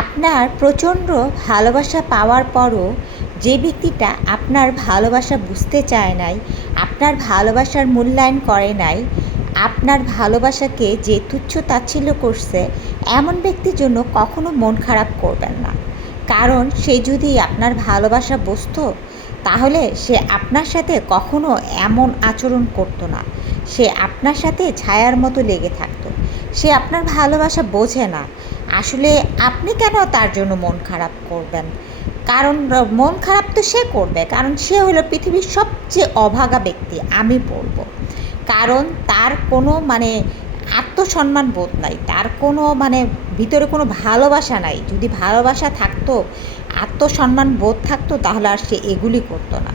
আপনার প্রচণ্ড ভালোবাসা পাওয়ার পরও যে ব্যক্তিটা আপনার ভালোবাসা বুঝতে চায় নাই, আপনার ভালোবাসার মূল্যায়ন করে নাই, আপনার ভালোবাসাকে যে তুচ্ছ তাচ্ছিল্য করছে, এমন ব্যক্তির জন্য কখনো মন খারাপ করবেন না। কারণ সে যদি আপনার ভালোবাসা বুঝতো, তাহলে সে আপনার সাথে কখনো এমন আচরণ করতো না। সে আপনার সাথে ছায়ার মতো লেগে থাকতো। সে আপনার ভালোবাসা বোঝে না। আসলে আপনি কেন তার জন্য মন খারাপ করবেন? কারণ মন খারাপ তো সে করবে, কারণ সে হলো পৃথিবীর সবচেয়ে অভাগা ব্যক্তি, আমি বলব। কারণ তার কোনো মানে আত্মসম্মান বোধ নাই, তার কোনো মানে ভিতরে কোনো ভালোবাসা নাই। যদি ভালোবাসা থাকতো, আত্মসম্মান বোধ থাকতো, তাহলে আর সে এগুলি করতো না।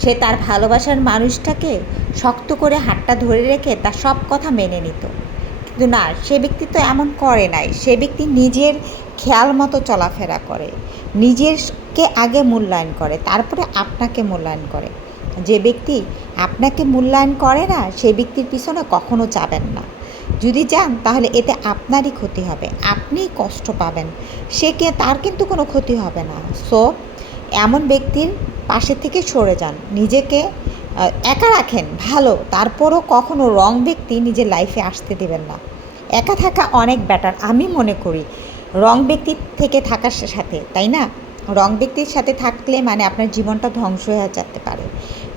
সে তার ভালোবাসার মানুষটাকে শক্ত করে হাতটা ধরে রেখে তার সব কথা মেনে নিত। কিন্তু না, সে ব্যক্তি তো এমন করে নাই। সে ব্যক্তি নিজের খেয়াল মতো চলাফেরা করে। নিজেরকে আগে মূল্যায়ন করে, তারপরে আপনাকে মূল্যায়ন করে। যে ব্যক্তি আপনাকে মূল্যায়ন করে না সেই ব্যক্তির পিছনে কখনো যাবেন না। যদি যান, তাহলে এতে আপনারই ক্ষতি হবে। আপনিই কষ্ট পাবেন। সে কে, তার কিন্তু কোনো ক্ষতি হবে না। সো, এমন ব্যক্তির পাশে থেকে সরে যান। নিজেকে একা রাখেন, ভালো। তারপরও কখনো রং ব্যক্তি নিজের লাইফে আসতে দেবেন না। একা থাকা অনেক বেটার আমি মনে করি। রং ব্যক্তির থেকে থাকার সাথে, তাই না? রং ব্যক্তির সাথে থাকলে মানে আপনার জীবনটা ধ্বংস হয়ে যেতে পারে।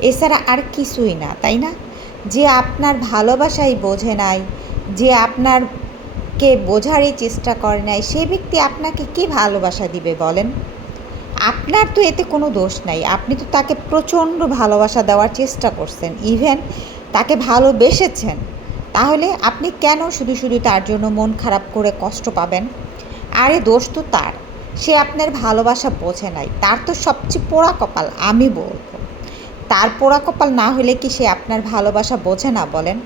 এছাড়া আর কিছুই না, তাই না? যে আপনার ভালোবাসাই বোঝে নাই, যে আপনারকে বোঝারই চেষ্টা করে নাই, সে ব্যক্তি আপনাকে কি ভালোবাসা দিবে বলেন? আপনার তো এতে কোনো দোষ নাই, আপনি তো তাকে প্রচণ্ড ভালোবাসা দেওয়ার চেষ্টা করছেন ইভেন তাকে ভালোবেসেছেন। তাহলে আপনি কেন শুধু শুধু তার জন্য মন খারাপ করে কষ্ট পাবেন? আরে দোষ তো তার। সে আপনার ভালোবাসা বোঝে নাই। তার তো সবচেয়ে পোড়া কপাল, আমি বলব। তার পোড়া কপাল না হলে কি সে আপনার ভালোবাসা বোঝে না বলেন?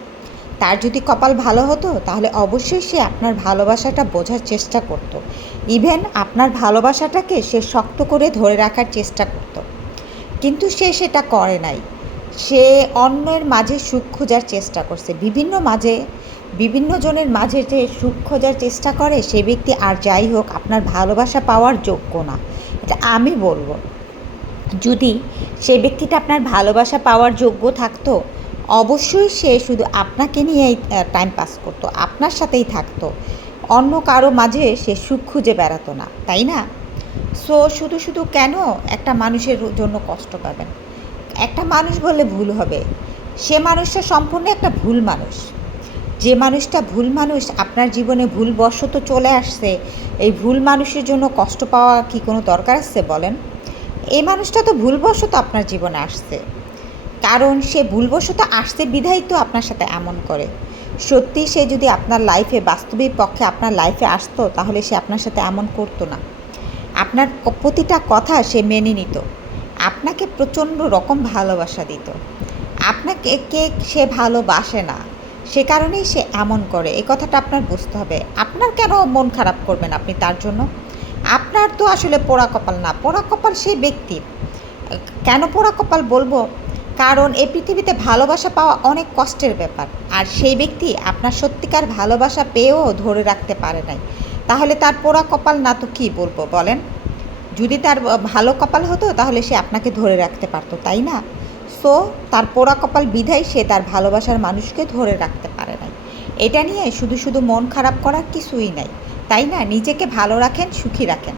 তার যদি কপাল ভালো হতো, তাহলে অবশ্যই সে আপনার ভালোবাসাটা বোঝার চেষ্টা করতো। ইভেন আপনার ভালোবাসাটাকে সে শক্ত করে ধরে রাখার চেষ্টা করত। কিন্তু সে সেটা করে নাই। সে অন্যের মাঝে সুখ খোঁজার চেষ্টা করছে। বিভিন্ন মাঝে, বিভিন্ন জনের মাঝে যে সুখ খোঁজার চেষ্টা করে, সে ব্যক্তি আর যাই হোক, আপনার ভালোবাসা পাওয়ার যোগ্য না। এটা আমি বলব। যদি সে ব্যক্তিটা আপনার ভালোবাসা পাওয়ার যোগ্য থাকতো, অবশ্যই সে শুধু আপনাকে নিয়েই টাইম পাস করতো, আপনার সাথেই থাকতো। অন্য কারও মাঝে সে সুখ খুঁজে বেড়াতো না, তাই না? সো শুধু শুধু কেন একটা মানুষের জন্য কষ্ট পাবেন? একটা মানুষ বললে ভুল হবে। সে মানুষটা সম্পূর্ণ একটা ভুল মানুষ। যে মানুষটা ভুল মানুষ, আপনার জীবনে ভুলবশত চলে আসছে, এই ভুল মানুষের জন্য কষ্ট পাওয়া কি কোনো দরকার আছে বলেন? এই মানুষটা তো ভুলবশত আপনার জীবনে আসছে। কারণ সে ভুলবশত আসছে বিধাই তো আপনার সাথে এমন করে। সত্যি সে যদি আপনার লাইফে বাস্তবিক পক্ষে আপনার লাইফে আসতো, তাহলে সে আপনার সাথে এমন করতো না। আপনার প্রতিটা কথা সে মেনে নিত। আপনাকে প্রচণ্ড রকম ভালোবাসা দিত। আপনাকে কে সে ভালোবাসে না, সে কারণেই সে এমন করে। এই কথাটা আপনার বুঝতে হবে। আপনার কেন মন খারাপ করবেন আপনি তার জন্য? আপনার তো আসলে পোড়া কপাল না। পোড়া কপাল সেই ব্যক্তি। কেন পোড়া কপাল বলব? কারণ এই পৃথিবীতে ভালোবাসা পাওয়া অনেক কষ্টের ব্যাপার। আর সেই ব্যক্তি আপনার সত্যিকার ভালোবাসা পেয়েও ধরে রাখতে পারে নাই। তাহলে তার পোড়া কপাল না তো কী বলব বলেন? যদি তার ভালো কপাল হতো, তাহলে সে আপনাকে ধরে রাখতে পারতো, তাই না? সো তার পোড়া কপাল বিধায় সে তার ভালোবাসার মানুষকে ধরে রাখতে পারে নাই। এটা নিয়ে শুধু শুধু মন খারাপ করার কিছুই নাই, তাই না? নিজেকে ভালো রাখেন, সুখী রাখেন।